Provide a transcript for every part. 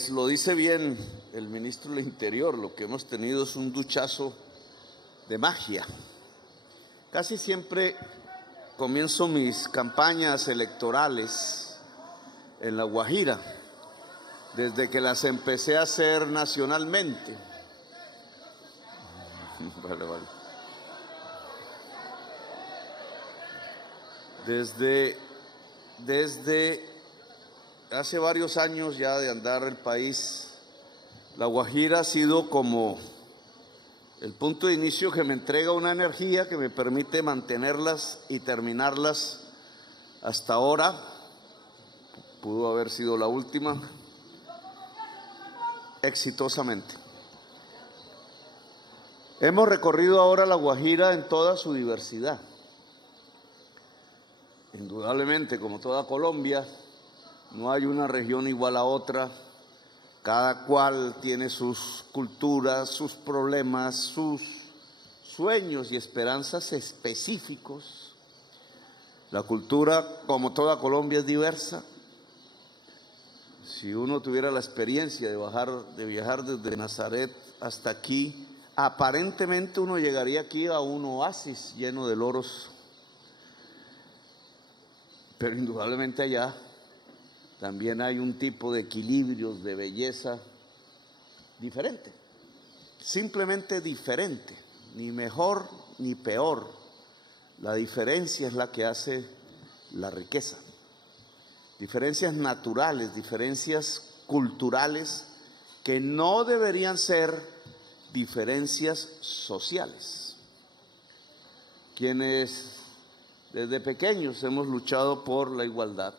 Pues lo dice bien el ministro del Interior, lo que hemos tenido es un duchazo de magia. Casi siempre comienzo mis campañas electorales en La Guajira, desde que las empecé a hacer nacionalmente. Vale. Desde hace varios años ya de andar el país, La Guajira ha sido como el punto de inicio que me entrega una energía que me permite mantenerlas y terminarlas hasta ahora. Pudo haber sido la última, exitosamente. Hemos recorrido ahora La Guajira en toda su diversidad. Indudablemente, como toda Colombia, no hay una región igual a otra. Cada cual tiene sus culturas, sus problemas, sus sueños y esperanzas específicos. La cultura, como toda Colombia, es diversa. Si uno tuviera la experiencia de viajar desde Nazaret hasta aquí, aparentemente uno llegaría aquí a un oasis lleno de loros. Pero indudablemente allá también hay un tipo de equilibrios, de belleza diferente, simplemente diferente, ni mejor ni peor. La diferencia es la que hace la riqueza. Diferencias naturales, diferencias culturales que no deberían ser diferencias sociales. Quienes desde pequeños hemos luchado por la igualdad,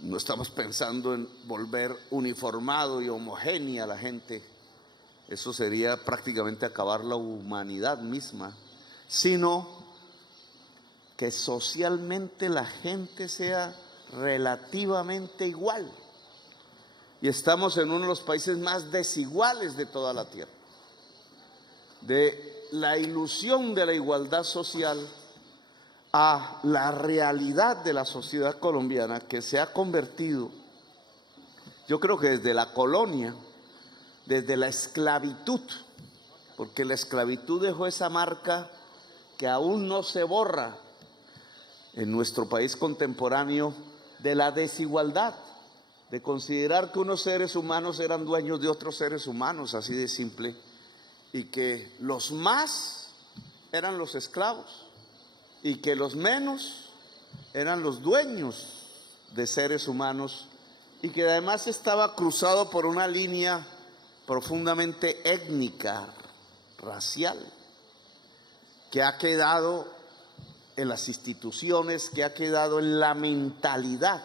no estamos pensando en volver uniformado y homogénea a la gente, eso sería prácticamente acabar la humanidad misma, sino que socialmente la gente sea relativamente igual. Y estamos en uno de los países más desiguales de toda la tierra. De la ilusión de la igualdad social a la realidad de la sociedad colombiana, que se ha convertido, yo creo que desde la colonia, desde la esclavitud, porque la esclavitud dejó esa marca que aún no se borra en nuestro país contemporáneo, de la desigualdad, de considerar que unos seres humanos eran dueños de otros seres humanos, así de simple, y que los más eran los esclavos y que los menos eran los dueños de seres humanos, y que además estaba cruzado por una línea profundamente étnica, racial, que ha quedado en las instituciones, que ha quedado en la mentalidad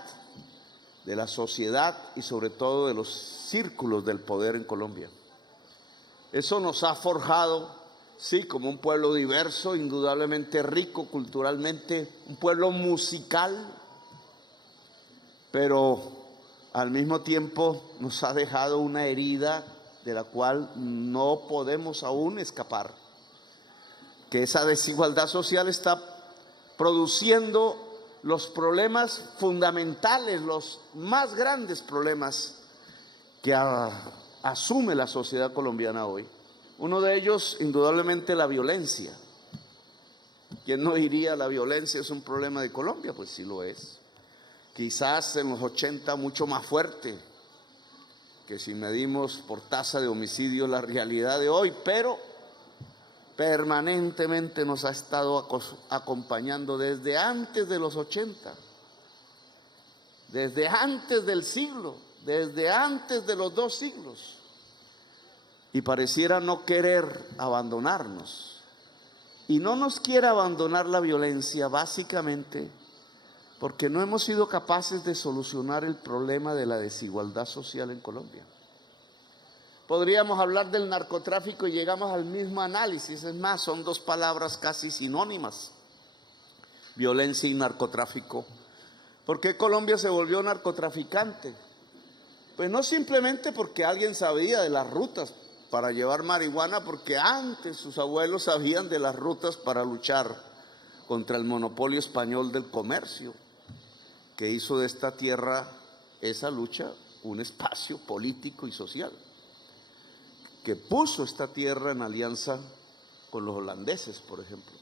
de la sociedad y sobre todo de los círculos del poder en Colombia. Eso nos ha forjado, sí, como un pueblo diverso, indudablemente rico culturalmente, un pueblo musical, pero al mismo tiempo nos ha dejado una herida de la cual no podemos aún escapar, que esa desigualdad social está produciendo los problemas fundamentales, los más grandes problemas que asume la sociedad colombiana hoy. Uno de ellos, indudablemente, la violencia. ¿Quién no diría la violencia es un problema de Colombia? Pues sí lo es. Quizás en los 80 mucho más fuerte, que si medimos por tasa de homicidio la realidad de hoy, pero permanentemente nos ha estado acompañando desde antes de los 80, desde antes del siglo, desde antes de los 2 siglos, y pareciera no querer abandonarnos. Y no nos quiere abandonar la violencia básicamente porque no hemos sido capaces de solucionar el problema de la desigualdad social en Colombia. Podríamos hablar del narcotráfico y llegamos al mismo análisis, es más, son 2 palabras casi sinónimas, violencia y narcotráfico. ¿Por qué Colombia se volvió narcotraficante? Pues no simplemente porque alguien sabía de las rutas para llevar marihuana, porque antes sus abuelos sabían de las rutas para luchar contra el monopolio español del comercio, que hizo de esta tierra esa lucha un espacio político y social que puso esta tierra en alianza con los holandeses, por ejemplo.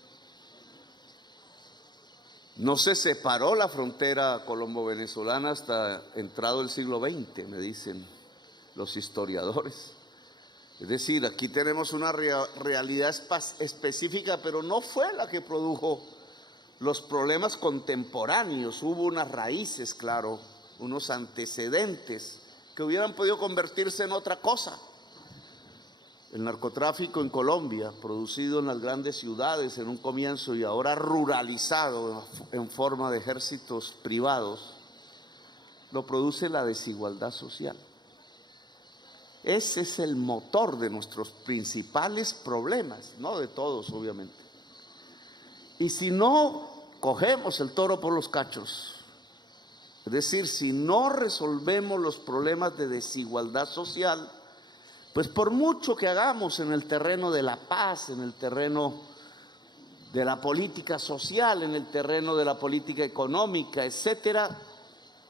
No se separó la frontera colombo-venezolana hasta entrado el siglo XX, me dicen los historiadores. Es decir, aquí tenemos una realidad específica, pero no fue la que produjo los problemas contemporáneos. Hubo unas raíces, claro, unos antecedentes que hubieran podido convertirse en otra cosa. El narcotráfico en Colombia, producido en las grandes ciudades en un comienzo y ahora ruralizado en forma de ejércitos privados, lo produce la desigualdad social. Ese es el motor de nuestros principales problemas, no de todos, obviamente. Y si no cogemos el toro por los cachos, es decir, si no resolvemos los problemas de desigualdad social, pues por mucho que hagamos en el terreno de la paz, en el terreno de la política social, en el terreno de la política económica, etcétera,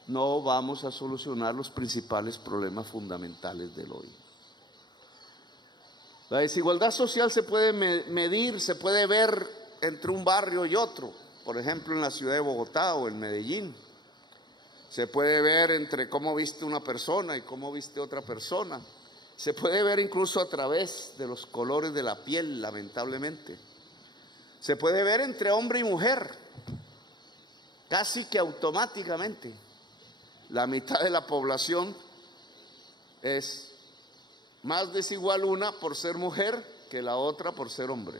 no vamos a solucionar los principales problemas fundamentales del hoy. La desigualdad social se puede medir, se puede ver entre un barrio y otro, por ejemplo en la ciudad de Bogotá o en Medellín. Se puede ver entre cómo viste una persona y cómo viste otra persona. Se puede ver incluso a través de los colores de la piel, lamentablemente. Se puede ver entre hombre y mujer, casi que automáticamente. La mitad de la población es más desigual una por ser mujer que la otra por ser hombre.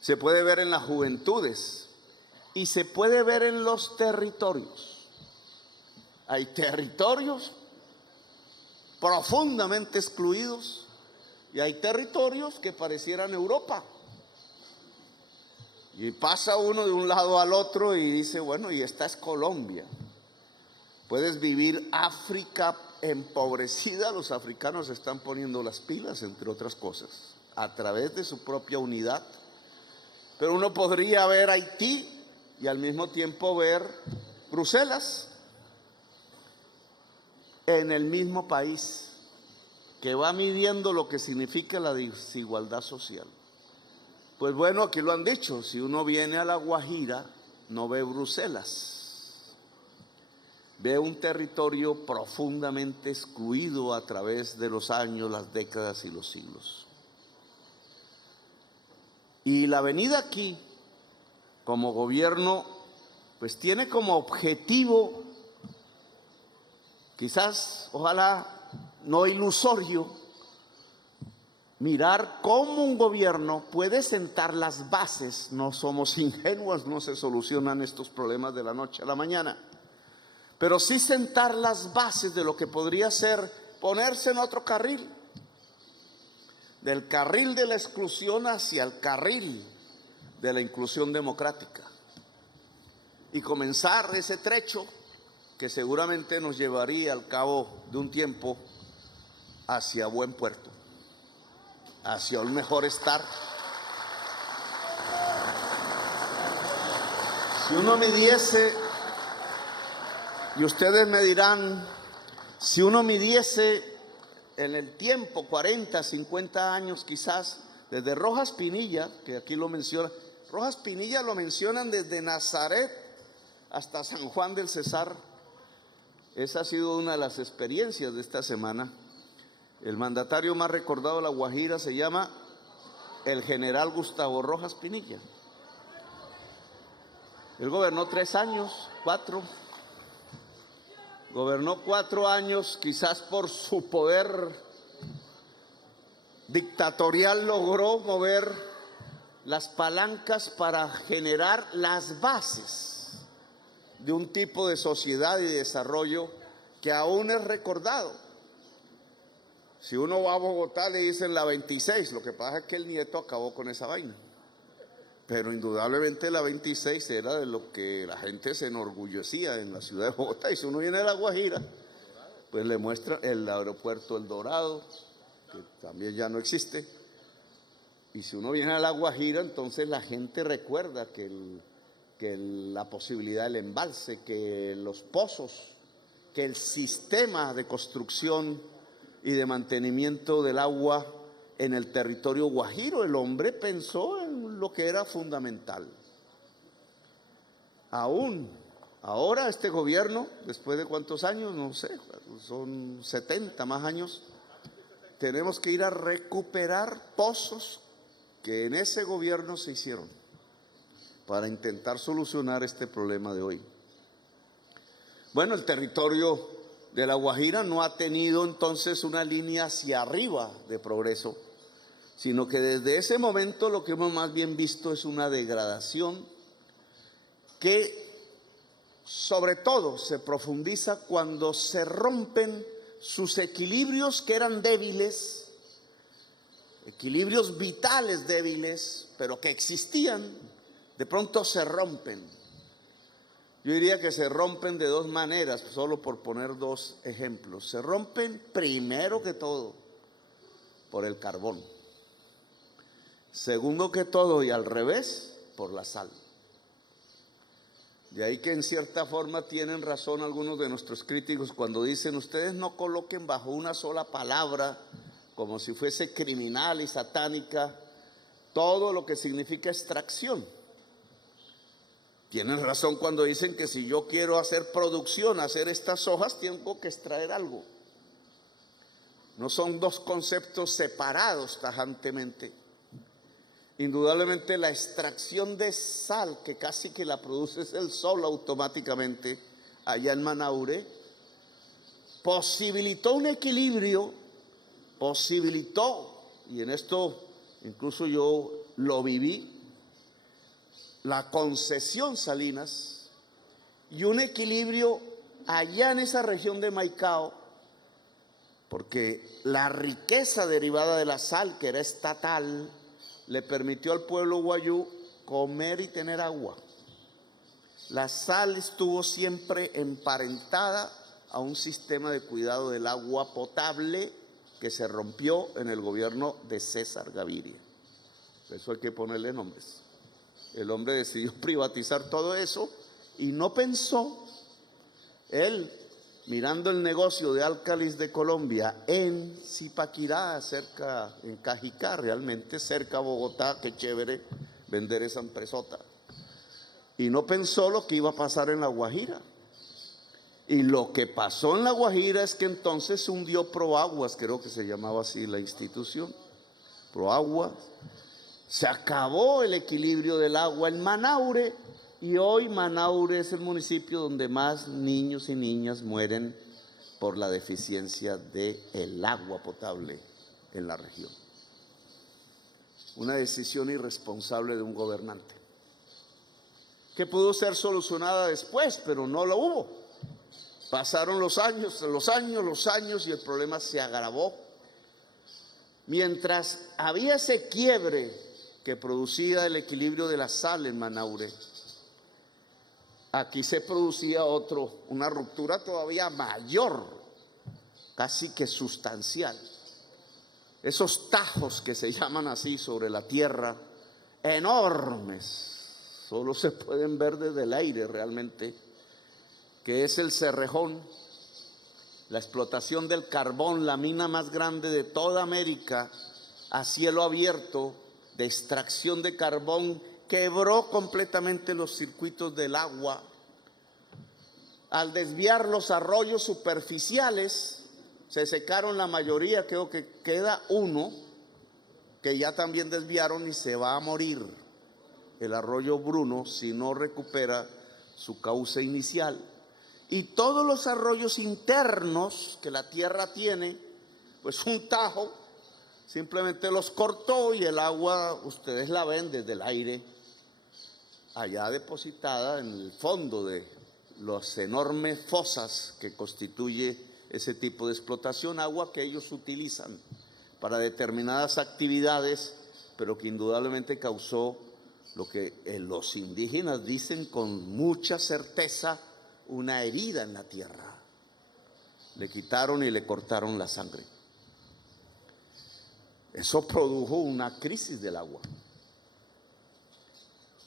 Se puede ver en las juventudes y se puede ver en los territorios. Hay territorios profundamente excluidos y hay territorios que parecieran Europa. Y pasa uno de un lado al otro y dice, bueno, y esta es Colombia. Puedes vivir África empobrecida, los africanos están poniendo las pilas, entre otras cosas, a través de su propia unidad. Pero uno podría ver Haití y al mismo tiempo ver Bruselas en el mismo país, que va midiendo lo que significa la desigualdad social. Pues bueno, aquí lo han dicho, si uno viene a La Guajira, no ve Bruselas. Ve un territorio profundamente excluido a través de los años, las décadas y los siglos. Y la venida aquí, como gobierno, pues tiene como objetivo, quizás, ojalá no ilusorio, mirar cómo un gobierno puede sentar las bases. No somos ingenuos, no se solucionan estos problemas de la noche a la mañana. Pero sí sentar las bases de lo que podría ser ponerse en otro carril, del carril de la exclusión hacia el carril de la inclusión democrática, y comenzar ese trecho que seguramente nos llevaría al cabo de un tiempo hacia buen puerto, hacia un mejor estar. Si uno midiese, y ustedes me dirán, si uno midiese en el tiempo, 40, 50 años quizás, desde Rojas Pinilla, que aquí lo menciona, Rojas Pinilla lo mencionan desde Nazaret hasta San Juan del Cesar. Esa ha sido una de las experiencias de esta semana. El mandatario más recordado de La Guajira se llama el general Gustavo Rojas Pinilla. Él gobernó 3 años, 4. Gobernó 4 años, quizás por su poder dictatorial logró mover las palancas para generar las bases de un tipo de sociedad y desarrollo que aún es recordado. Si uno va a Bogotá le dicen la 26, lo que pasa es que el nieto acabó con esa vaina. Pero indudablemente la 26 era de lo que la gente se enorgullecía en la ciudad de Bogotá. Y si uno viene a La Guajira, pues le muestra el aeropuerto El Dorado, que también ya no existe. Y si uno viene a La Guajira, entonces la gente recuerda que la posibilidad del embalse, que los pozos que el sistema de construcción y de mantenimiento del agua en el territorio guajiro, el hombre pensó en lo que era fundamental. Aún ahora este gobierno, después de cuántos años, no sé, son 70 más años, tenemos que ir a recuperar pozos que en ese gobierno se hicieron para intentar solucionar este problema de hoy. Bueno, el territorio de La Guajira no ha tenido entonces una línea hacia arriba de progreso, sino que desde ese momento lo que hemos más bien visto es una degradación que sobre todo se profundiza cuando se rompen sus equilibrios que eran débiles, equilibrios vitales débiles, pero que existían, de pronto se rompen. Yo diría que se rompen de dos maneras, solo por poner dos ejemplos. Se rompen primero que todo por el carbón. Segundo que todo y al revés, por la sal. De ahí que en cierta forma tienen razón algunos de nuestros críticos cuando dicen: ustedes no coloquen bajo una sola palabra, como si fuese criminal y satánica, todo lo que significa extracción. Tienen razón cuando dicen que si yo quiero hacer producción, hacer estas hojas, tengo que extraer algo. No son dos conceptos separados tajantemente. Indudablemente la extracción de sal, que casi que la produce el sol automáticamente allá en Manaure, posibilitó un equilibrio, y en esto incluso yo lo viví, la concesión Salinas, y un equilibrio allá en esa región de Maicao, porque la riqueza derivada de la sal, que era estatal, le permitió al pueblo guayú comer y tener agua. La sal estuvo siempre emparentada a un sistema de cuidado del agua potable que se rompió en el gobierno de César Gaviria. Eso hay que ponerle nombres. El hombre decidió privatizar todo eso y no pensó, él mirando el negocio de Álcalis de Colombia en Zipaquirá, cerca, en Cajicá, realmente cerca a Bogotá, qué chévere vender esa empresota. Y no pensó lo que iba a pasar en La Guajira. Y lo que pasó en La Guajira es que entonces se hundió Proaguas, creo que se llamaba así la institución, Proaguas. Se acabó el equilibrio del agua en Manaure y hoy Manaure es el municipio donde más niños y niñas mueren por la deficiencia del agua potable en la región. Una decisión irresponsable de un gobernante que pudo ser solucionada después, pero no lo hubo. Pasaron los años y el problema se agravó. Mientras había ese quiebre que producía el equilibrio de la sal en Manaure, aquí se producía una ruptura todavía mayor, casi que sustancial. Esos tajos que se llaman así sobre la tierra, enormes, solo se pueden ver desde el aire realmente, que es el Cerrejón, la explotación del carbón, la mina más grande de toda América, a cielo abierto, de extracción de carbón, quebró completamente los circuitos del agua. Al desviar los arroyos superficiales, se secaron la mayoría, creo que queda uno, que ya también desviaron y se va a morir. El arroyo Bruno, si no recupera su cauce inicial. Y todos los arroyos internos que la tierra tiene, pues un tajo, simplemente los cortó y el agua, ustedes la ven desde el aire, allá depositada en el fondo de las enormes fosas que constituye ese tipo de explotación, agua que ellos utilizan para determinadas actividades, pero que indudablemente causó lo que los indígenas dicen con mucha certeza, una herida en la tierra. Le quitaron y le cortaron la sangre. Eso produjo una crisis del agua.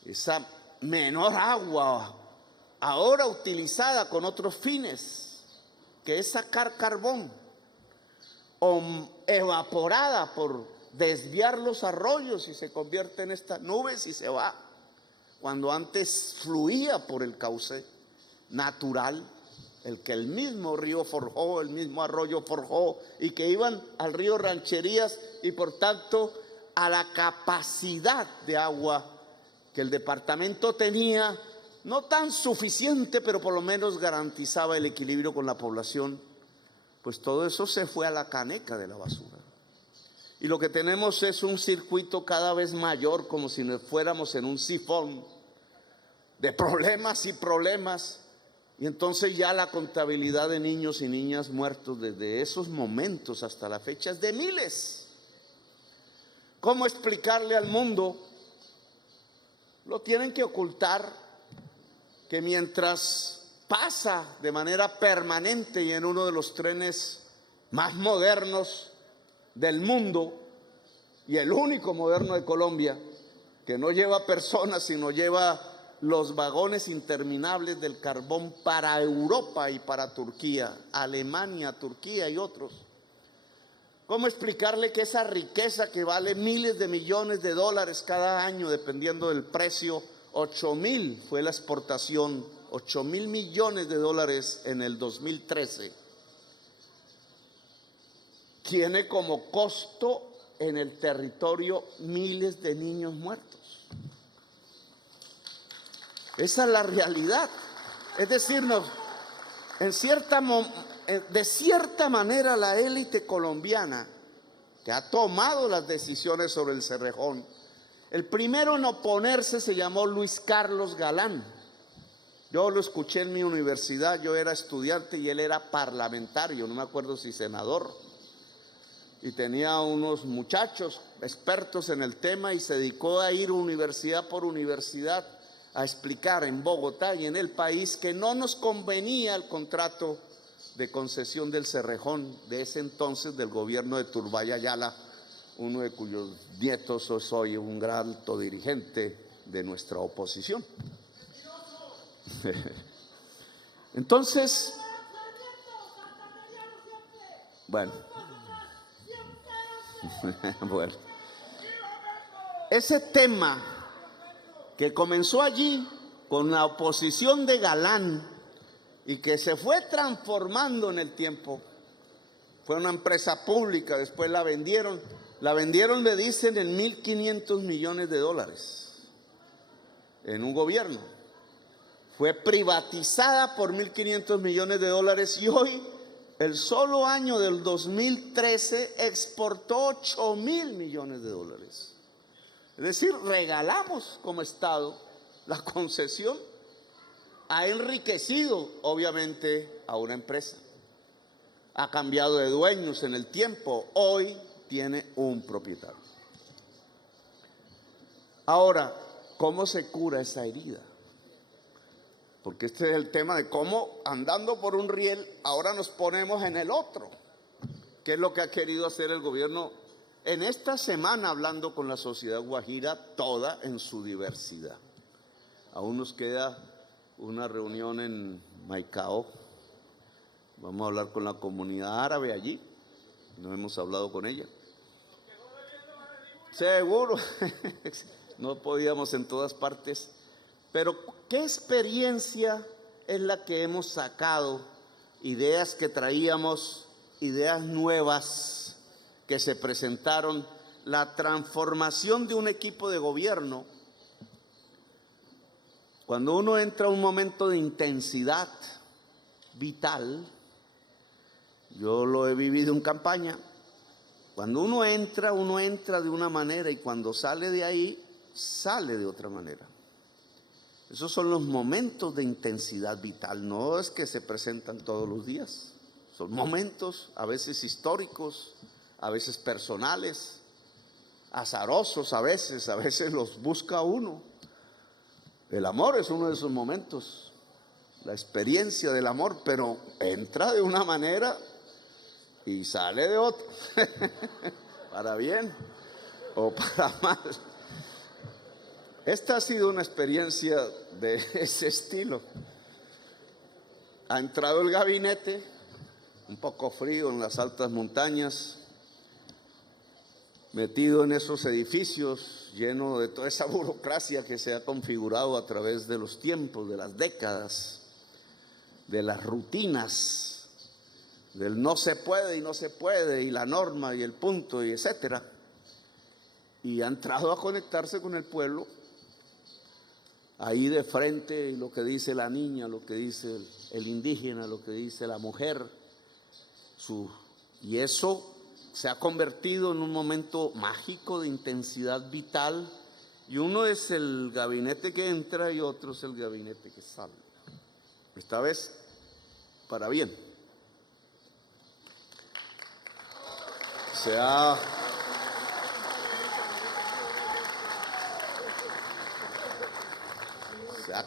Esa menor agua, ahora utilizada con otros fines, que es sacar carbón o evaporada por desviar los arroyos y se convierte en estas nubes y se va, cuando antes fluía por el cauce natural, el que el mismo río forjó, el mismo arroyo forjó, y que iban al río Rancherías y por tanto a la capacidad de agua que el departamento tenía, no tan suficiente, pero por lo menos garantizaba el equilibrio con la población. Pues todo eso se fue a la caneca de la basura. Y lo que tenemos es un circuito cada vez mayor, como si nos fuéramos en un sifón de problemas y problemas. Y entonces ya la contabilidad de niños y niñas muertos desde esos momentos hasta la fecha es de miles. ¿Cómo explicarle al mundo? Lo tienen que ocultar, que mientras pasa de manera permanente y en uno de los trenes más modernos del mundo, y el único moderno de Colombia, que no lleva personas sino lleva los vagones interminables del carbón para Europa y para Turquía, Alemania, Turquía y otros. ¿Cómo explicarle que esa riqueza que vale miles de millones de dólares cada año, dependiendo del precio, 8.000 fue la exportación, 8.000 millones de dólares en el 2013, tiene como costo en el territorio miles de niños muertos? Esa es la realidad. Es decir, de cierta manera la élite colombiana que ha tomado las decisiones sobre el Cerrejón, el primero en oponerse se llamó Luis Carlos Galán. Yo lo escuché en mi universidad, yo era estudiante y él era parlamentario, no me acuerdo si senador, y tenía unos muchachos expertos en el tema y se dedicó a ir universidad por universidad a explicar en Bogotá y en el país que no nos convenía el contrato de concesión del Cerrejón de ese entonces del gobierno de Turbay Ayala, uno de cuyos nietos soy un gran alto dirigente de nuestra oposición. Entonces, bueno, bueno, ese tema que comenzó allí con la oposición de Galán y que se fue transformando en el tiempo, fue una empresa pública, después la vendieron, le dicen en 1.500 millones de dólares en un gobierno. Fue privatizada por 1.500 millones de dólares y hoy, el solo año del 2013, exportó 8.000 millones de dólares. Es decir, regalamos como Estado la concesión, ha enriquecido obviamente a una empresa, ha cambiado de dueños en el tiempo, hoy tiene un propietario. Ahora, ¿cómo se cura esa herida? Porque este es el tema de cómo, andando por un riel, ahora nos ponemos en el otro, que es lo que ha querido hacer el gobierno en esta semana, hablando con la sociedad guajira toda en su diversidad. Aún nos queda una reunión en Maicao, vamos a hablar con la comunidad árabe allí, no hemos hablado con ella. Seguro, no podíamos en todas partes, pero ¿qué experiencia es la que hemos sacado? Ideas que traíamos, ideas nuevas que se presentaron, la transformación de un equipo de gobierno. Cuando uno entra a un momento de intensidad vital, yo lo he vivido en campaña, cuando uno entra de una manera y cuando sale de ahí, sale de otra manera. Esos son los momentos de intensidad vital, no es que se presentan todos los días, son momentos a veces históricos, a veces personales, azarosos a veces los busca uno. El amor es uno de esos momentos, la experiencia del amor, pero entra de una manera y sale de otra, para bien o para mal. Esta ha sido una experiencia de ese estilo. Ha entrado el gabinete un poco frío en las altas montañas, metido en esos edificios, lleno de toda esa burocracia que se ha configurado a través de los tiempos, de las décadas, de las rutinas, del no se puede y no se puede, y la norma y el punto y etcétera. Y ha entrado a conectarse con el pueblo, ahí de frente, lo que dice la niña, lo que dice el indígena, lo que dice la mujer, y eso se ha convertido en un momento mágico de intensidad vital, y uno es el gabinete que entra y otro es el gabinete que sale. Esta vez, para bien. Se ha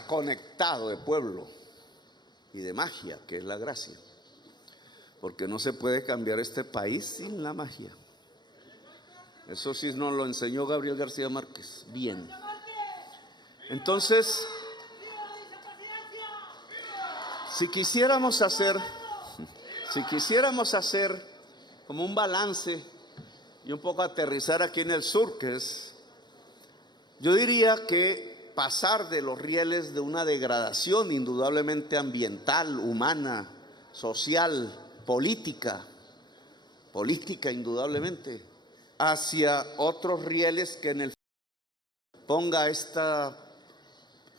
conectado de pueblo y de magia, que es la gracia. Porque no se puede cambiar este país sin la magia. Eso sí nos lo enseñó Gabriel García Márquez. Bien. Entonces, si quisiéramos hacer como un balance y un poco aterrizar aquí en el sur, yo diría que pasar de los rieles de una degradación indudablemente ambiental, humana, social, política indudablemente, hacia otros rieles que en el ponga a esta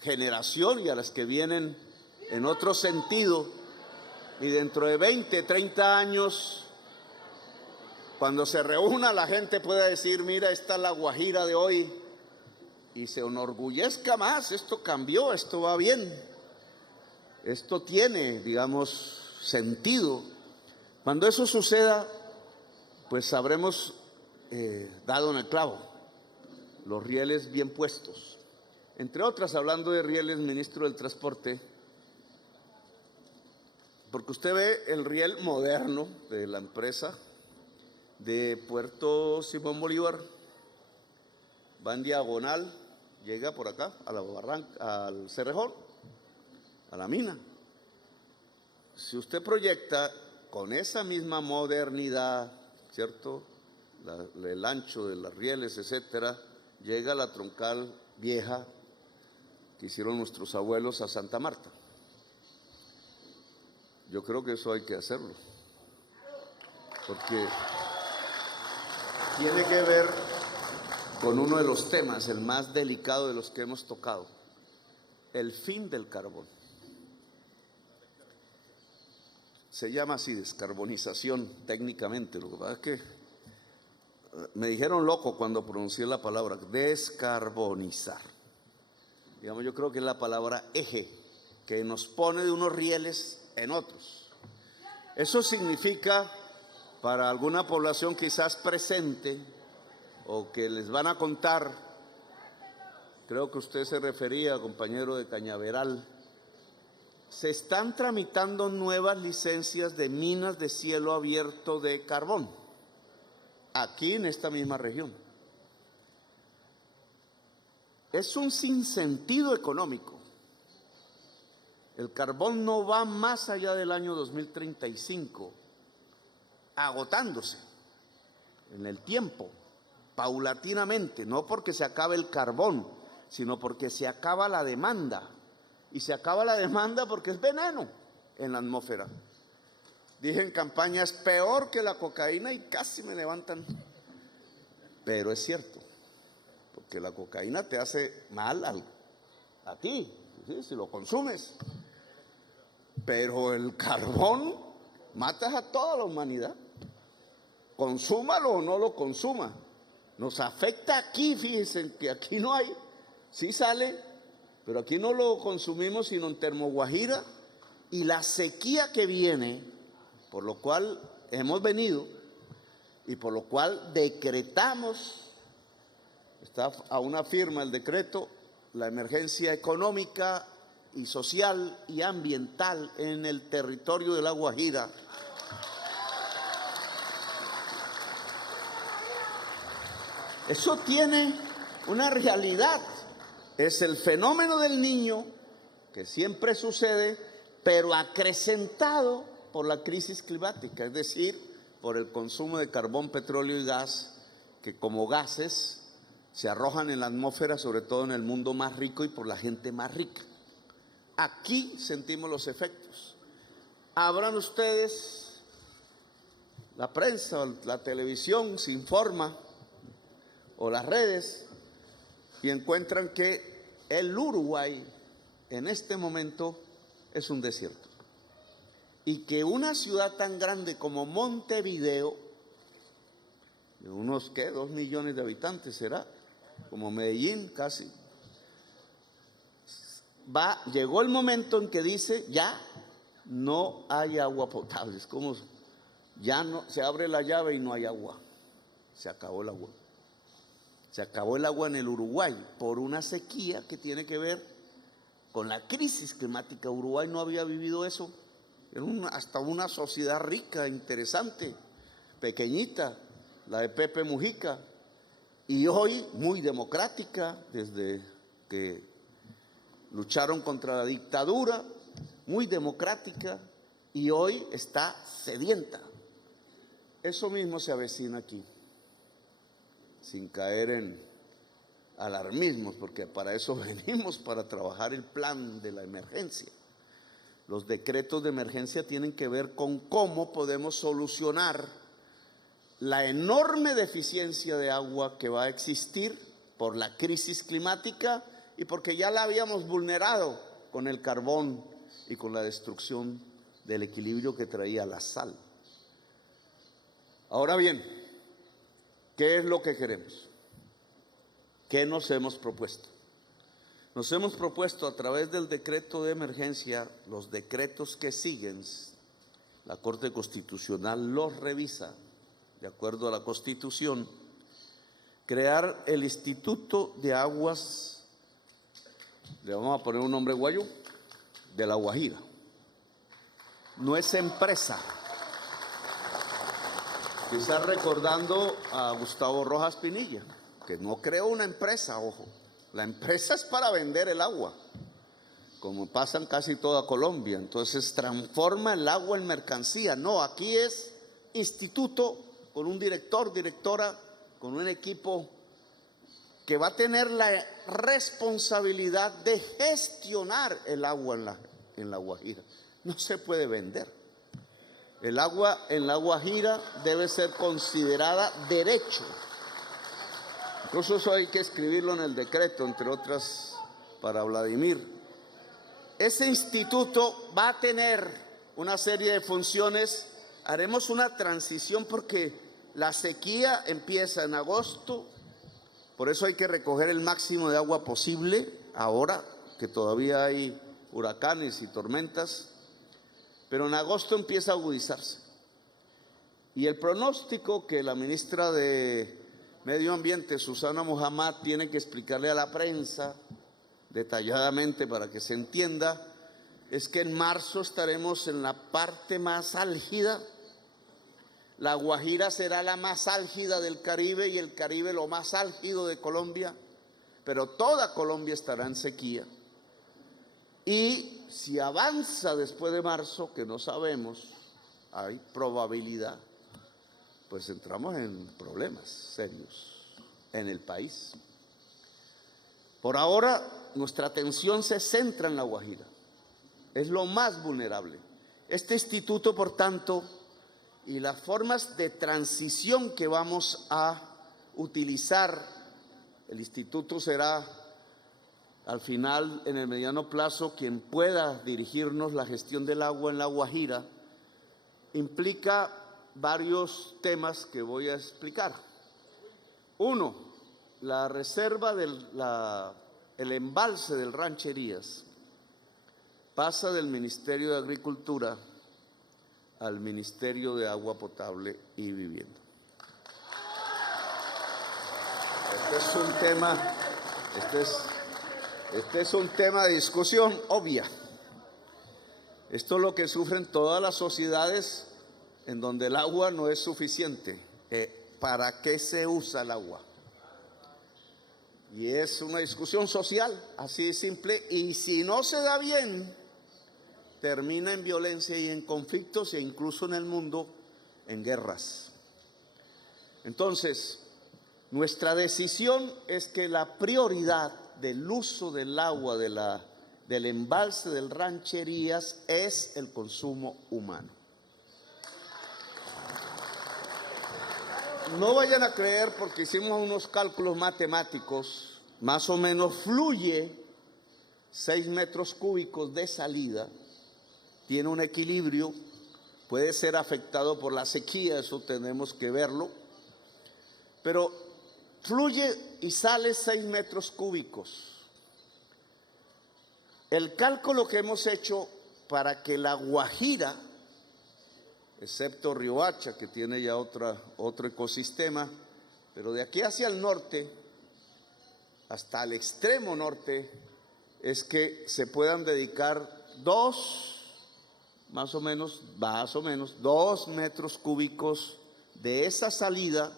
generación y a las que vienen en otro sentido, y dentro de 20, 30 años, cuando se reúna la gente pueda decir, mira, esta es la Guajira de hoy, y se enorgullezca más, esto cambió, esto va bien, esto tiene, digamos, sentido. Cuando eso suceda, pues habremos dado en el clavo, los rieles bien puestos. Entre otras, hablando de rieles, ministro del Transporte, porque usted ve el riel moderno de la empresa de Puerto Simón Bolívar, va en diagonal, llega por acá a la barranca, al Cerrejón, a la mina. Si usted proyecta con esa misma modernidad, ¿cierto?, el ancho de las rieles, etcétera, llega a la troncal vieja que hicieron nuestros abuelos a Santa Marta. Yo creo que eso hay que hacerlo, porque tiene que ver con uno de los temas, el más delicado de los que hemos tocado, el fin del carbón. Se llama así, descarbonización técnicamente. Lo que pasa es que me dijeron loco cuando pronuncié la palabra descarbonizar. Digamos, yo creo que es la palabra eje, que nos pone de unos rieles en otros. Eso significa, para alguna población quizás presente, o que les van a contar, creo que usted se refería, compañero de Cañaveral, se están tramitando nuevas licencias de minas de cielo abierto de carbón, aquí en esta misma región. Es un sinsentido económico. El carbón no va más allá del año 2035, agotándose en el tiempo, paulatinamente, no porque se acabe el carbón, sino porque se acaba la demanda. Y se acaba la demanda porque es veneno en la atmósfera. Dije en campaña, es peor que la cocaína, y casi me levantan. Pero es cierto, porque la cocaína te hace mal a ti, ¿sí?, si lo consumes. Pero el carbón matas a toda la humanidad. Consúmalo o no lo consuma. Nos afecta aquí, fíjense que aquí no hay, sí sale, pero aquí no lo consumimos sino en Termoguajira, y la sequía que viene, por lo cual hemos venido y por lo cual decretamos, está a una firma el decreto, la emergencia económica y social y ambiental en el territorio de La Guajira. Eso tiene una realidad. Es el fenómeno del niño que siempre sucede, pero acrecentado por la crisis climática, es decir, por el consumo de carbón, petróleo y gas, que como gases se arrojan en la atmósfera, sobre todo en el mundo más rico y por la gente más rica. Aquí sentimos los efectos. Abran ustedes la prensa, la televisión, se informa, o las redes, y encuentran que el Uruguay en este momento es un desierto. Y que una ciudad tan grande como Montevideo, de unos, ¿qué?, 2 millones de habitantes será, como Medellín casi, llegó el momento en que dice, ya no hay agua potable. Es como, ya no, se abre la llave y no hay agua. Se acabó el agua. Se acabó el agua en el Uruguay por una sequía que tiene que ver con la crisis climática. Uruguay no había vivido eso. Era hasta una sociedad rica, interesante, pequeñita, la de Pepe Mujica, y hoy muy democrática, desde que lucharon contra la dictadura, muy democrática, y hoy está sedienta. Eso mismo se avecina aquí, sin caer en alarmismos, porque para eso venimos, para trabajar el plan de la emergencia. Los decretos de emergencia tienen que ver con cómo podemos solucionar la enorme deficiencia de agua que va a existir por la crisis climática y porque ya la habíamos vulnerado con el carbón y con la destrucción del equilibrio que traía la sal. Ahora bien, ¿qué es lo que queremos? ¿Qué nos hemos propuesto? Nos hemos propuesto a través del decreto de emergencia, los decretos que siguen, la Corte Constitucional los revisa de acuerdo a la Constitución, crear el Instituto de Aguas, le vamos a poner un nombre guayo, de La Guajira. No es empresa. Quizás recordando a Gustavo Rojas Pinilla, que no creó una empresa, ojo. La empresa es para vender el agua, como pasa en casi toda Colombia. Entonces transforma el agua en mercancía. No, aquí es instituto con un director, directora, con un equipo que va a tener la responsabilidad de gestionar el agua en la Guajira. No se puede vender. El agua en la Guajira debe ser considerada derecho. Incluso eso hay que escribirlo en el decreto, entre otras, para Vladimir. Ese instituto va a tener una serie de funciones. Haremos una transición porque la sequía empieza en agosto, por eso hay que recoger el máximo de agua posible ahora, que todavía hay huracanes y tormentas, pero en agosto empieza a agudizarse. Y el pronóstico que la ministra de Medio Ambiente, Susana Muhammad, tiene que explicarle a la prensa detalladamente para que se entienda, es que en marzo estaremos en la parte más álgida. La Guajira será la más álgida del Caribe y el Caribe lo más álgido de Colombia, pero toda Colombia estará en sequía. Y si avanza después de marzo, que no sabemos, hay probabilidad, pues entramos en problemas serios en el país. Por ahora, nuestra atención se centra en la Guajira. Es lo más vulnerable. Este instituto, por tanto, y las formas de transición que vamos a utilizar, el instituto será al final, en el mediano plazo, quien pueda dirigirnos la gestión del agua en la Guajira, implica varios temas que voy a explicar. Uno, la reserva el embalse del Rancherías pasa del Ministerio de Agricultura al Ministerio de Agua Potable y Vivienda. Este es un tema de discusión obvia. Esto es lo que sufren todas las sociedades en donde el agua no es suficiente. ¿Para qué se usa el agua? Y es una discusión social, así de simple, y si no se da bien, termina en violencia y en conflictos e incluso en el mundo en guerras. Entonces, nuestra decisión es que la prioridad del uso del agua del embalse del Rancherías es el consumo humano. No vayan a creer, porque hicimos unos cálculos matemáticos, más o menos fluye 6 metros cúbicos de salida, tiene un equilibrio, puede ser afectado por la sequía, eso tenemos que verlo, pero fluye y sale 6 metros cúbicos. El cálculo que hemos hecho para que la Guajira, excepto Riohacha, que tiene ya otro ecosistema, pero de aquí hacia el norte, hasta el extremo norte, es que se puedan dedicar más o menos 2 metros cúbicos de esa salida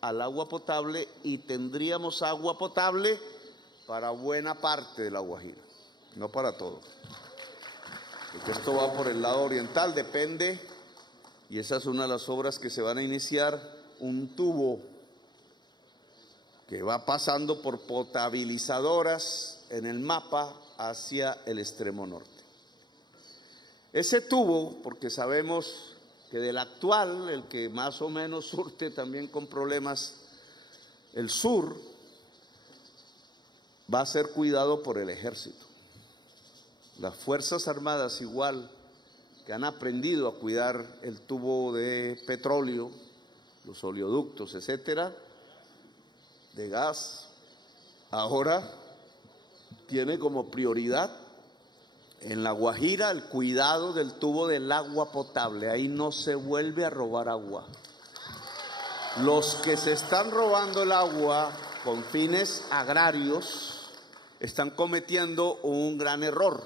al agua potable, y tendríamos agua potable para buena parte de la Guajira, no para todo. Porque esto va por el lado oriental, depende. Y esa es una de las obras que se van a iniciar, un tubo que va pasando por potabilizadoras en el mapa hacia el extremo norte. Ese tubo, porque sabemos que del actual, el que más o menos surte también con problemas, el sur, va a ser cuidado por el ejército. Las Fuerzas Armadas igual, que han aprendido a cuidar el tubo de petróleo, los oleoductos, etcétera, de gas, ahora tiene como prioridad en la Guajira el cuidado del tubo del agua potable. Ahí no se vuelve a robar agua. Los que se están robando el agua con fines agrarios están cometiendo un gran error,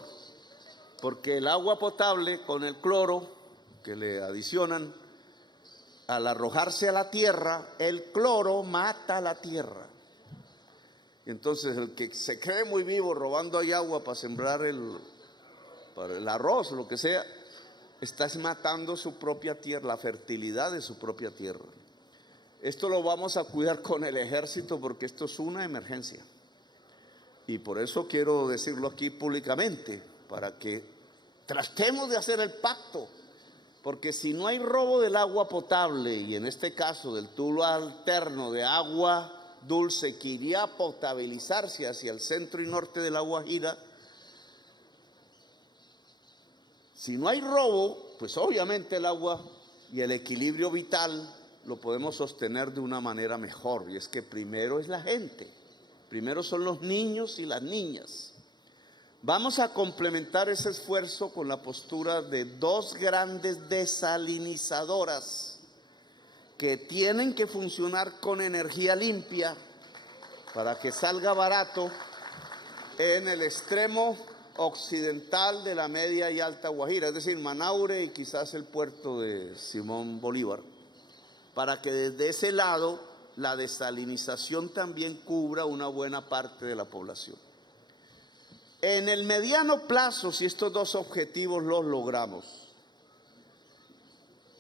porque el agua potable con el cloro que le adicionan, al arrojarse a la tierra, el cloro mata a la tierra. Y entonces el que se cree muy vivo robando ahí agua para sembrar para el arroz, lo que sea, está matando su propia tierra, la fertilidad de su propia tierra. Esto lo vamos a cuidar con el ejército, porque esto es una emergencia. Y por eso quiero decirlo aquí públicamente, para que tratemos de hacer el pacto, porque si no hay robo del agua potable, y en este caso del tubo alterno de agua dulce que iría a potabilizarse hacia el centro y norte de la Guajira, si no hay robo, pues obviamente el agua y el equilibrio vital lo podemos sostener de una manera mejor. Y es que primero es la gente, primero son los niños y las niñas. Vamos a complementar ese esfuerzo con la postura de 2 grandes desalinizadoras que tienen que funcionar con energía limpia para que salga barato en el extremo occidental de la media y alta Guajira, es decir, Manaure y quizás el puerto de Simón Bolívar, para que desde ese lado la desalinización también cubra una buena parte de la población. En el mediano plazo, si estos 2 objetivos los logramos,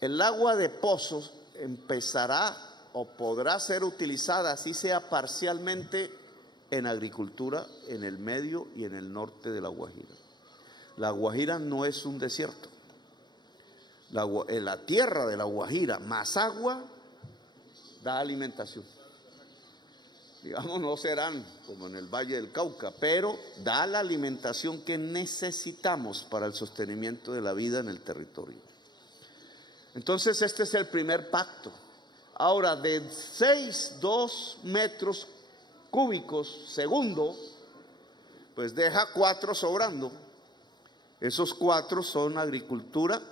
el agua de pozos empezará o podrá ser utilizada, así sea parcialmente, en agricultura en el medio y en el norte de la Guajira. La Guajira no es un desierto. La tierra de la Guajira más agua da alimentación. Digamos, no serán como en el Valle del Cauca, pero da la alimentación que necesitamos para el sostenimiento de la vida en el territorio. Entonces, este es el primer pacto. Ahora, de 2 metros cúbicos segundo, pues deja 4 sobrando. Esos 4 son agricultura,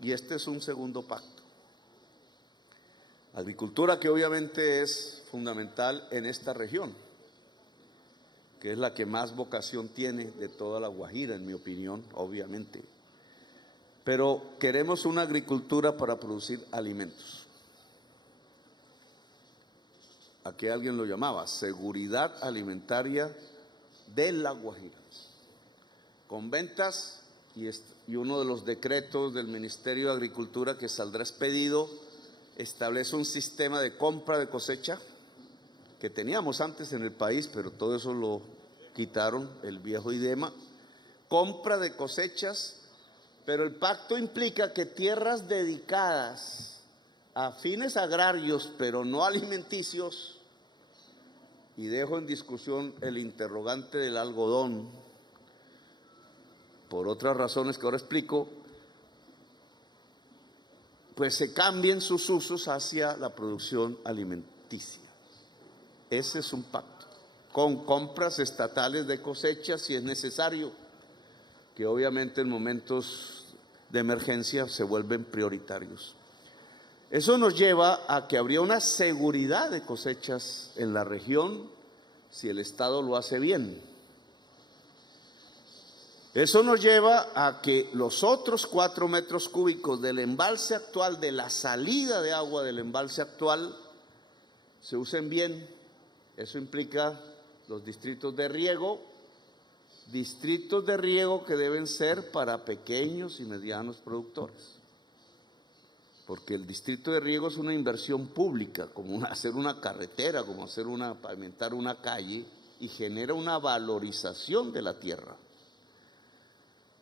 y este es un segundo pacto. Agricultura que obviamente es fundamental en esta región, que es la que más vocación tiene de toda la Guajira, en mi opinión, obviamente. Pero queremos una agricultura para producir alimentos. Aquí alguien lo llamaba seguridad alimentaria de la Guajira, con ventas y uno de los decretos del Ministerio de Agricultura que saldrá expedido establece un sistema de compra de cosecha que teníamos antes en el país, pero todo eso lo quitaron, el viejo IDEMA, compra de cosechas, pero el pacto implica que tierras dedicadas a fines agrarios, pero no alimenticios, y dejo en discusión el interrogante del algodón, por otras razones que ahora explico, pues se cambien sus usos hacia la producción alimenticia. Ese es un pacto, con compras estatales de cosechas si es necesario, que obviamente en momentos de emergencia se vuelven prioritarios. Eso nos lleva a que habría una seguridad de cosechas en la región si el Estado lo hace bien. Eso nos lleva a que los otros 4 metros cúbicos del embalse actual, de la salida de agua del embalse actual, se usen bien. Eso implica los distritos de riego que deben ser para pequeños y medianos productores. Porque el distrito de riego es una inversión pública, como hacer una carretera, como pavimentar una calle, y genera una valorización de la tierra.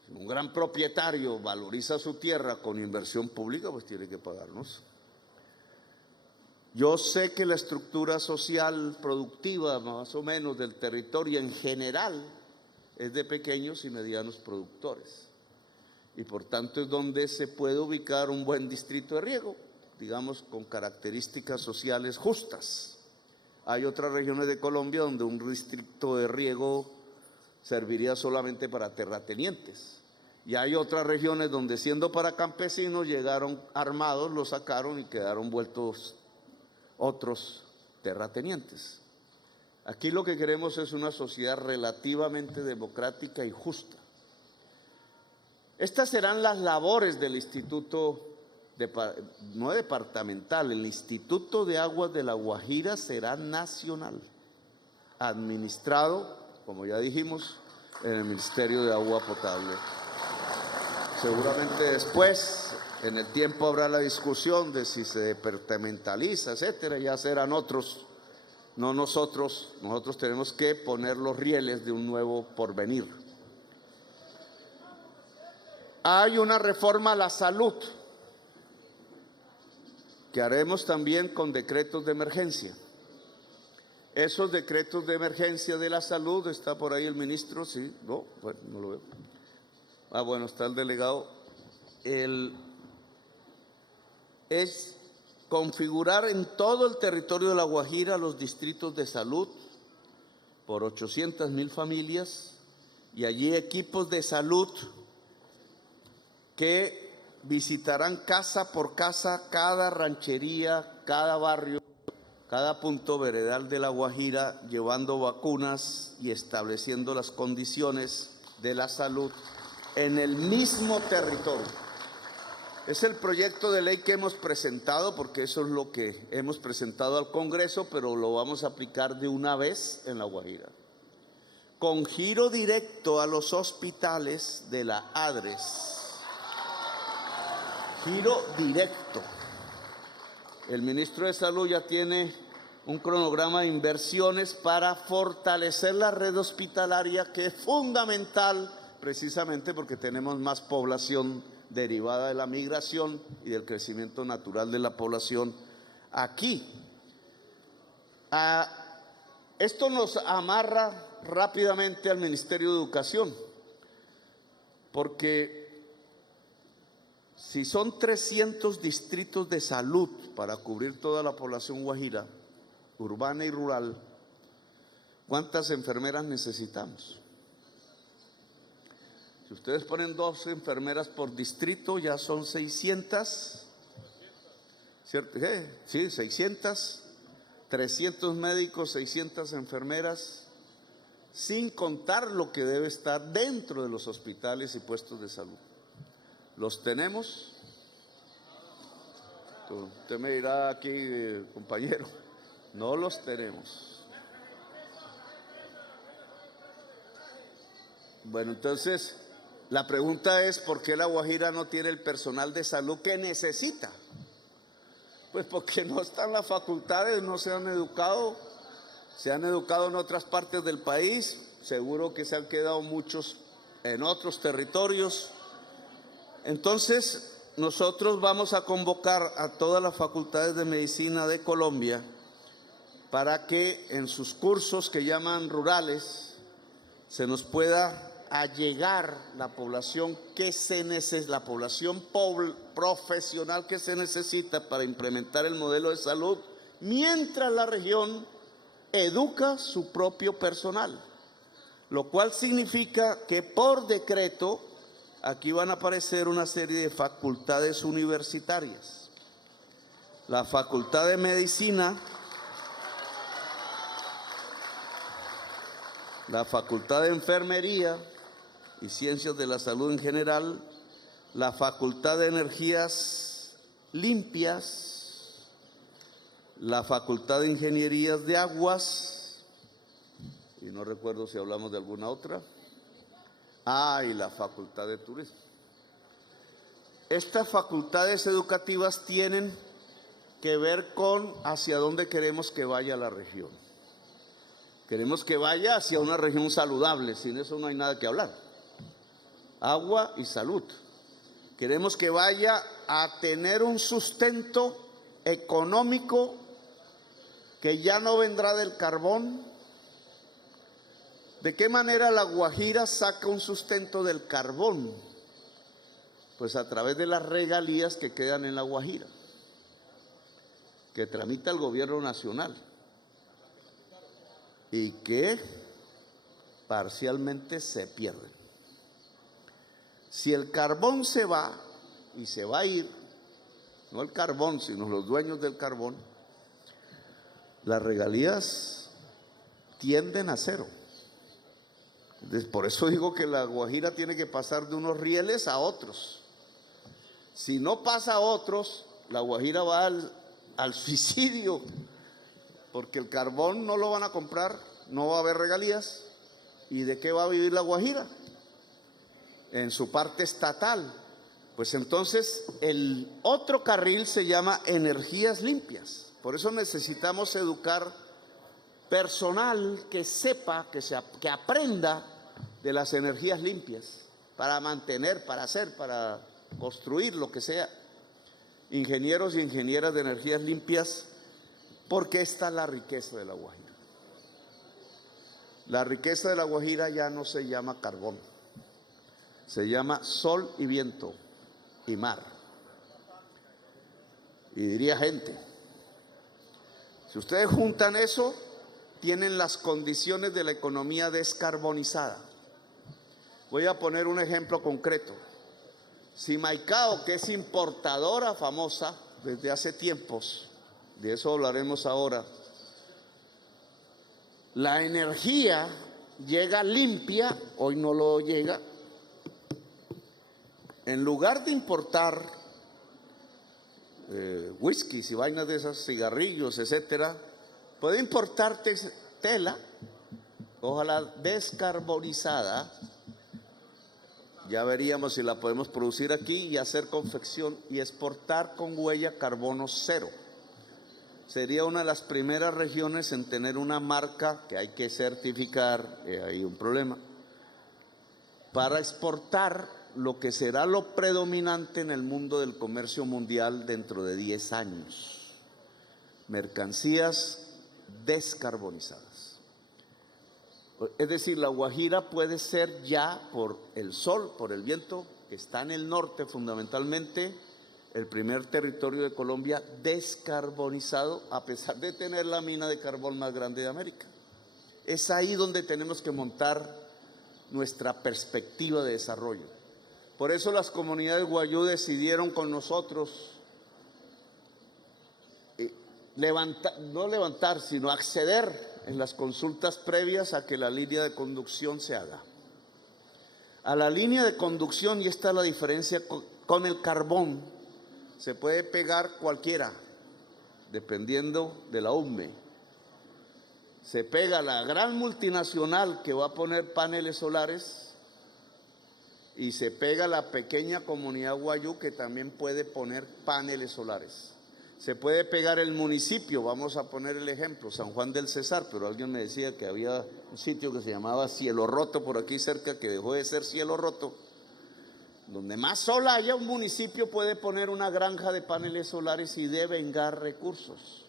Si un gran propietario valoriza su tierra con inversión pública, pues tiene que pagarnos. Yo sé que la estructura social productiva, más o menos, del territorio en general, es de pequeños y medianos productores. Y por tanto es donde se puede ubicar un buen distrito de riego, digamos, con características sociales justas. Hay otras regiones de Colombia donde un distrito de riego serviría solamente para terratenientes. Y hay otras regiones donde, siendo para campesinos, llegaron armados, los sacaron y quedaron vueltos otros terratenientes. Aquí lo que queremos es una sociedad relativamente democrática y justa. Estas serán las labores del instituto, no departamental, el Instituto de Aguas de La Guajira será nacional, administrado, como ya dijimos, en el Ministerio de Agua Potable. Seguramente después, en el tiempo, habrá la discusión de si se departamentaliza, etcétera, ya serán otros, no nosotros. Nosotros tenemos que poner los rieles de un nuevo porvenir. Hay una reforma a la salud que haremos también con decretos de emergencia. Esos decretos de emergencia de la salud, ¿está por ahí el ministro? Sí, no, bueno, no lo veo. Ah, bueno, está el delegado. Es configurar en todo el territorio de La Guajira los distritos de salud por 800,000 familias, y allí equipos de salud que visitarán casa por casa, cada ranchería, cada barrio, cada punto veredal de La Guajira, llevando vacunas y estableciendo las condiciones de la salud en el mismo territorio. Es el proyecto de ley que hemos presentado, porque eso es lo que hemos presentado al Congreso, pero lo vamos a aplicar de una vez en La Guajira, con giro directo a los hospitales de la ADRES. Giro directo. El ministro de Salud ya tiene un cronograma de inversiones para fortalecer la red hospitalaria, que es fundamental precisamente porque tenemos más población derivada de la migración y del crecimiento natural de la población aquí. Esto nos amarra rápidamente al Ministerio de Educación, porque si son 300 distritos de salud para cubrir toda la población guajira, urbana y rural, ¿cuántas enfermeras necesitamos? Si ustedes ponen 2 enfermeras por distrito, ya son 600, ¿cierto? Sí, 600, 300 médicos, 600 enfermeras, sin contar lo que debe estar dentro de los hospitales y puestos de salud. ¿Los tenemos? Usted me dirá aquí, compañero, no los tenemos. Bueno, entonces, La pregunta es, ¿por qué La Guajira no tiene el personal de salud que necesita? Pues porque no están las facultades, no se han educado en otras partes del país, seguro que se han quedado muchos en otros territorios. Entonces, nosotros vamos a convocar a todas las facultades de medicina de Colombia para que en sus cursos que llaman rurales se nos pueda allegar la población la población profesional que se necesita para implementar el modelo de salud, mientras la región educa su propio personal, lo cual significa que por decreto aquí van a aparecer una serie de facultades universitarias. La Facultad de Medicina, la Facultad de Enfermería y Ciencias de la Salud en general, la Facultad de Energías Limpias, la Facultad de Ingenierías de Aguas, y no recuerdo si hablamos de alguna otra, y la Facultad de Turismo. Estas facultades educativas tienen que ver con hacia dónde queremos que vaya la región. Queremos que vaya hacia una región saludable, sin eso no hay nada que hablar. Agua y salud. Queremos que vaya a tener un sustento económico que ya no vendrá del carbón. ¿De qué manera La Guajira saca un sustento del carbón? Pues a través de las regalías que quedan en La Guajira, que tramita el gobierno nacional y que parcialmente se pierden. Si el carbón se va, y se va a ir, no el carbón, sino los dueños del carbón, las regalías tienden a cero. Por eso digo que La Guajira tiene que pasar de unos rieles a otros. Si no pasa a otros, La Guajira va al suicidio, porque el carbón no lo van a comprar, no va a haber regalías. ¿Y de qué va a vivir La Guajira? En su parte estatal. Pues entonces el otro carril se llama energías limpias. Por eso necesitamos educar personal que sepa, que aprenda de las energías limpias para mantener, para hacer, para construir lo que sea. Ingenieros y ingenieras de energías limpias, porque esta es la riqueza de La Guajira. La riqueza de La Guajira ya no se llama carbón, se llama sol y viento y mar. Y diría gente, si ustedes juntan eso, tienen las condiciones de la economía descarbonizada. Voy a poner un ejemplo concreto. Si Maicao, que es importadora famosa desde hace tiempos, de eso hablaremos ahora, la energía llega limpia, hoy no lo llega. En lugar de importar whiskies y vainas de esas, cigarrillos, etcétera, puede importar tela, ojalá descarbonizada. Ya veríamos si la podemos producir aquí y hacer confección y exportar con huella carbono cero. Sería una de las primeras regiones en tener una marca que hay que certificar, hay un problema, para exportar lo que será lo predominante en el mundo del comercio mundial dentro de 10 años. Mercancías descarbonizadas. Es decir, La Guajira puede ser ya, por el sol, por el viento, que está en el norte fundamentalmente, el primer territorio de Colombia descarbonizado, a pesar de tener la mina de carbón más grande de América. Es ahí donde tenemos que montar nuestra perspectiva de desarrollo. Por eso las comunidades guayú decidieron con nosotros no levantar, sino acceder en las consultas previas a que la línea de conducción se haga. A la línea de conducción, y esta es la diferencia con el carbón, se puede pegar cualquiera, dependiendo de la UME. Se pega la gran multinacional que va a poner paneles solares y se pega la pequeña comunidad Wayuu, que también puede poner paneles solares. Se puede pegar el municipio, vamos a poner el ejemplo, San Juan del Cesar, pero alguien me decía que había un sitio que se llamaba Cielo Roto por aquí cerca, que dejó de ser Cielo Roto. Donde más sol haya, un municipio puede poner una granja de paneles solares y devengar recursos.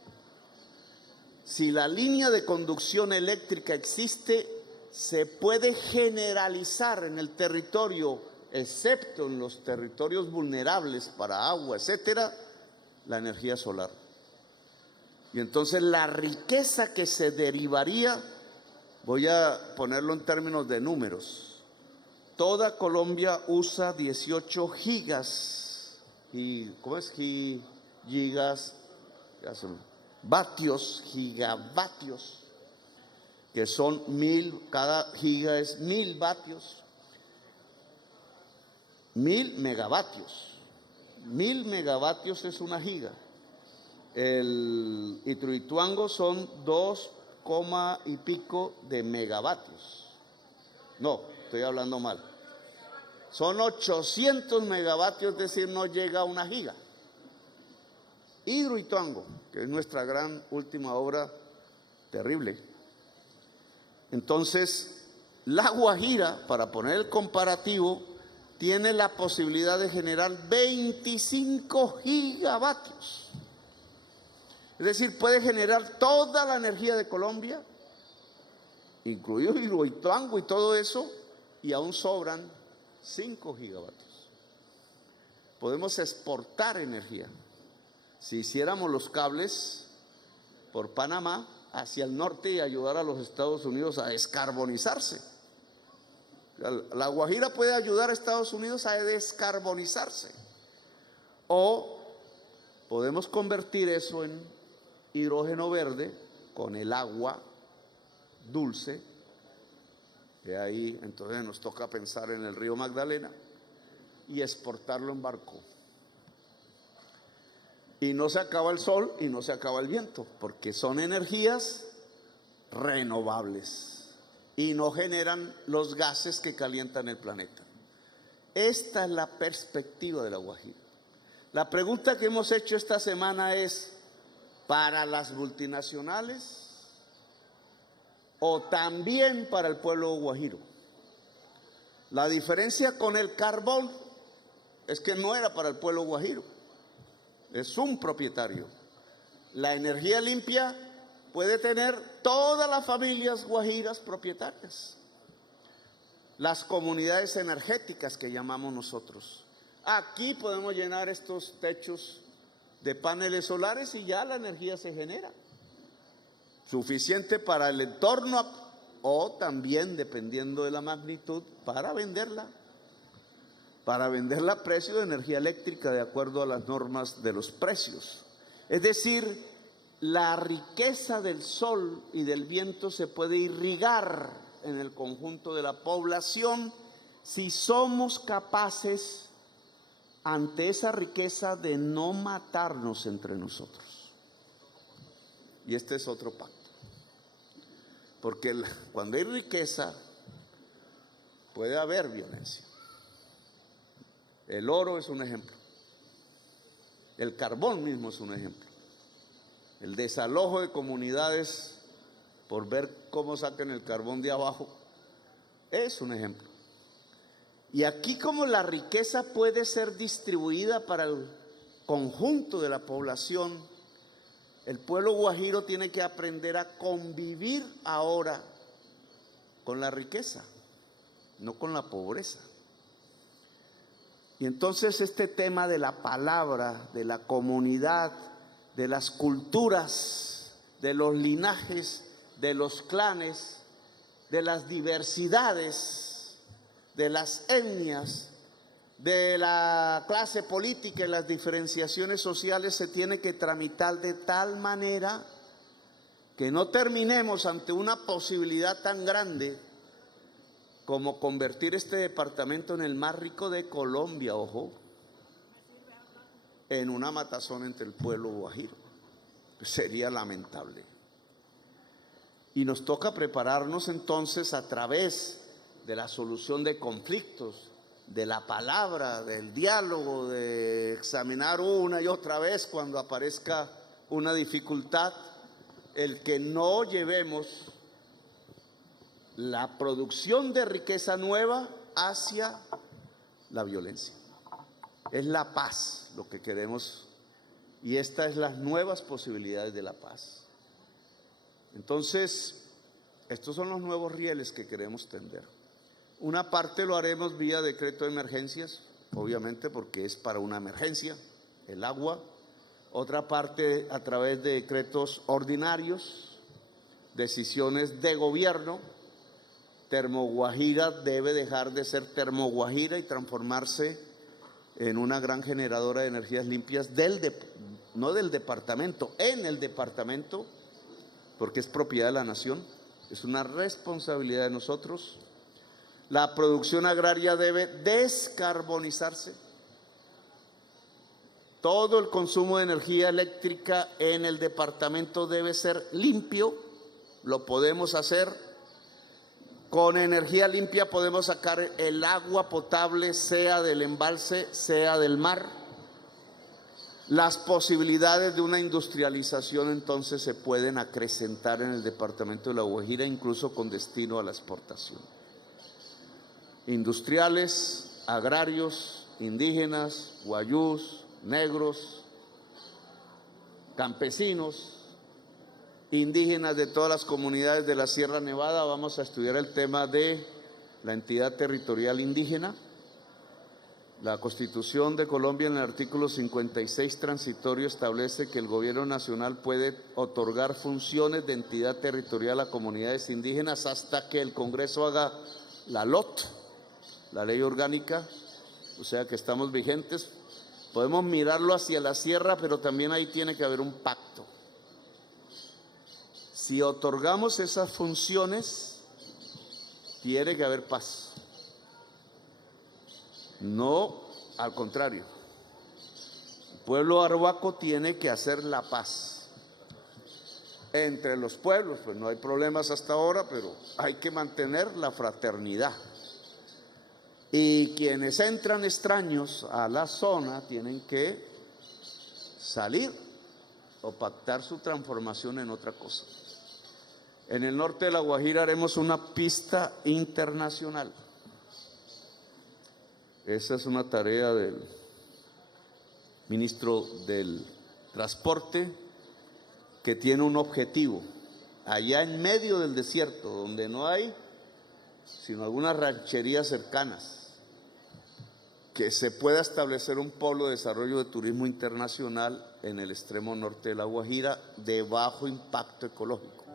Si la línea de conducción eléctrica existe, se puede generalizar en el territorio, excepto en los territorios vulnerables para agua, etcétera, la energía solar. Y entonces la riqueza que se derivaría, voy a ponerlo en términos de números. Toda Colombia usa 18 gigas, y ¿cómo es? Gigas, vatios, gigavatios, que son 1000, cada giga es 1000 vatios, 1000 megavatios. 1000 megavatios es una giga. El Hidroituango son 2, y pico de megavatios. No, estoy hablando mal. Son 800 megavatios, es decir, no llega a una giga. Hidroituango, que es nuestra gran última obra terrible. Entonces, La Guajira, para poner el comparativo, tiene la posibilidad de generar 25 gigavatios. Es decir, puede generar toda la energía de Colombia, incluido Hidroituango y todo eso, y aún sobran 5 gigavatios. Podemos exportar energía. Si hiciéramos los cables por Panamá hacia el norte y ayudar a los Estados Unidos a descarbonizarse. La Guajira puede ayudar a Estados Unidos a descarbonizarse. O podemos convertir eso en hidrógeno verde con el agua dulce. De ahí entonces nos toca pensar en el río Magdalena y exportarlo en barco. Y no se acaba el sol y no se acaba el viento, porque son energías renovables y no generan los gases que calientan el planeta. Esta es la perspectiva de La Guajira. La pregunta que hemos hecho esta semana es: ¿para las multinacionales o también para el pueblo guajiro? La diferencia con el carbón es que no era para el pueblo guajiro, es un propietario. La energía limpia puede tener todas las familias guajiras propietarias, las comunidades energéticas que llamamos nosotros. Aquí podemos llenar estos techos de paneles solares y ya la energía se genera, suficiente para el entorno o también, dependiendo de la magnitud, para venderla a precio de energía eléctrica de acuerdo a las normas de los precios. Es decir, la riqueza del sol y del viento se puede irrigar en el conjunto de la población si somos capaces ante esa riqueza de no matarnos entre nosotros. Y este es otro pacto, porque cuando hay riqueza puede haber violencia. El oro es un ejemplo, el carbón mismo es un ejemplo, el desalojo de comunidades por ver cómo sacan el carbón de abajo es un ejemplo. Y aquí, como la riqueza puede ser distribuida para el conjunto de la población, el pueblo guajiro tiene que aprender a convivir ahora con la riqueza, no con la pobreza. Y entonces este tema de la palabra, de la comunidad, de las culturas, de los linajes, de los clanes, de las diversidades, de las etnias, de la clase política y las diferenciaciones sociales se tiene que tramitar de tal manera que no terminemos ante una posibilidad tan grande como convertir este departamento en el más rico de Colombia, ojo, en una matazón entre el pueblo guajiro. Sería lamentable. Y nos toca prepararnos entonces a través de la solución de conflictos, de la palabra, del diálogo, de examinar una y otra vez cuando aparezca una dificultad, el que no llevemos la producción de riqueza nueva hacia la violencia. Es la paz lo que queremos, y estas son las nuevas posibilidades de la paz. Entonces, estos son los nuevos rieles que queremos tender. Una parte lo haremos vía decreto de emergencias, obviamente porque es para una emergencia, el agua. Otra parte a través de decretos ordinarios, decisiones de gobierno. Termoguajira debe dejar de ser Termoguajira y transformarse en una gran generadora de energías limpias no del departamento, en el departamento, porque es propiedad de la nación, es una responsabilidad de nosotros. La producción agraria debe descarbonizarse. Todo el consumo de energía eléctrica en el departamento debe ser limpio, lo podemos hacer. Con energía limpia podemos sacar el agua potable, sea del embalse, sea del mar. Las posibilidades de una industrialización entonces se pueden acrecentar en el departamento de La Guajira, incluso con destino a la exportación. Industriales, agrarios, indígenas, guayús, negros, campesinos, indígenas de todas las comunidades de la Sierra Nevada. Vamos a estudiar el tema de la entidad territorial indígena. La Constitución de Colombia, en el artículo 56 transitorio, establece que el gobierno nacional puede otorgar funciones de entidad territorial a comunidades indígenas hasta que el Congreso haga la LOT, la ley orgánica, o sea que estamos vigentes. Podemos mirarlo hacia la sierra, pero también ahí tiene que haber un pacto. Si otorgamos esas funciones, tiene que haber paz. No, al contrario. El pueblo arhuaco tiene que hacer la paz entre los pueblos. Pues no hay problemas hasta ahora, pero hay que mantener la fraternidad. Y quienes entran extraños a la zona tienen que salir o pactar su transformación en otra cosa. En el norte de La Guajira haremos una pista internacional. Esa es una tarea del ministro del Transporte, que tiene un objetivo. Allá en medio del desierto, donde no hay sino algunas rancherías cercanas, que se pueda establecer un polo de desarrollo de turismo internacional en el extremo norte de La Guajira de bajo impacto ecológico.